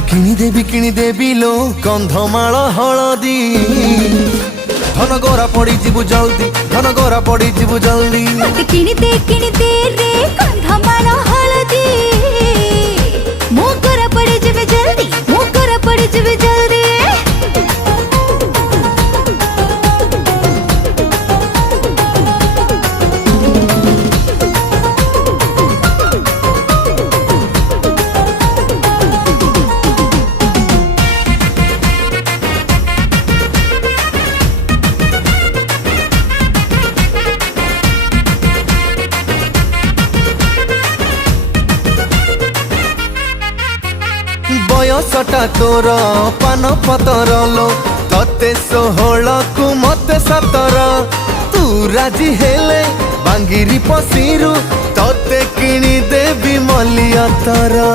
তোতে কিনি দেবি লো কন্ধমাଳ হলদি ধন গোরা পড়ি ଯିବୁ জলদি ধন গোরা পড়ি ଯିବୁ জলদি তোতে কিনি দে রে কন্ধমাଳ হলদি মো গোরা পড়ি যাবে জলদি মো গোরা পড়ি যাবে জলদি बयसटा तोर पान पतर लो तते 16 कु मते 17 तू राजी हेले बांगिरी पसीरु तते किणी देवी मलिया तारा।